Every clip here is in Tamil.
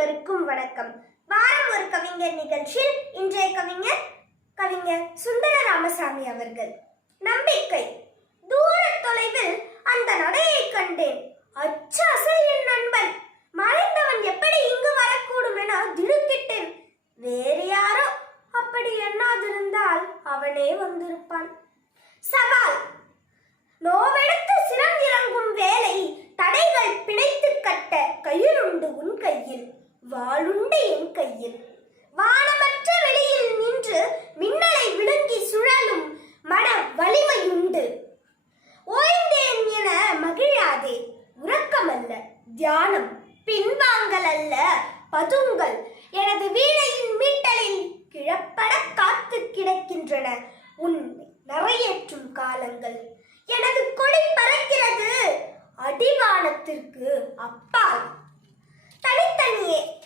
அனைவருக்கும் வணக்கம். வாரம் ஒரு கவிஞர் நிகழ்ச்சியில் இன்றைய கவிஞர் கவிஞர் சுந்தர ராமசாமி அவர்கள். நம்பிக்கை. தூர தொலைவில் அந்த நடையை கண்டேன். அச்சாசை என் நண்பன். மறைந்தவன் எப்படி இங்கு வரக்கூடும் என திடுக்கிட்டேன். வேறு யாரோ அப்படி எண்ணாதிருந்தால் அவனே வந்திருப்பான். சவால். வாளுண்டு என் கையில். வானமற்ற வெளியில் நின்று மின்னலை விழுங்கி சுழலும் மன வலிமையுண்டு. ஓய்ந்தேன் என மகிழாதே உறக்கமல்ல தியானம். பின்வாங்கல் அல்ல பதுங்கள் எனது வீணையின் மீட்டலில் கிழப்பட காத்து கிடக்கின்றன. உன் நிறையேற்றும் காலங்கள். எனது கொடி பறக்கிறது. அடிவானத்திற்கு அப்பால் தனித்தனியே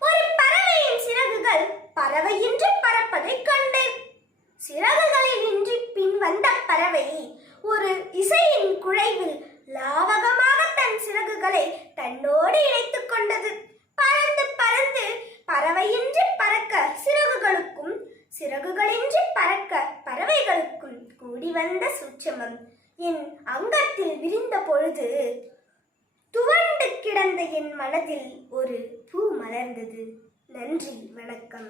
ஒரு பறவையின் சிறகுகள் பறவையின்றி பறப்பதைக் கண்டேன். சிறகுகளில் இன்றி பின் வந்த பறவை ஒரு இசையின் குழைவில் லாவகமாக தன் சிறகுகளை தன்னோடு இணைத்துக் கொண்டது. பறந்து பறந்து பறவையின்றி பறக்க சிறகுகளுக்கும் சிறகுகளின்றி பறக்க பறவைகளுக்கும் கூடி வந்த சூட்சமம் என் அங்கத்தில் விரிந்த பொழுது துவண்டு கிடந்த என் மனதில் ஒரு பூ மலர்ந்தது. நன்றி வணக்கம்.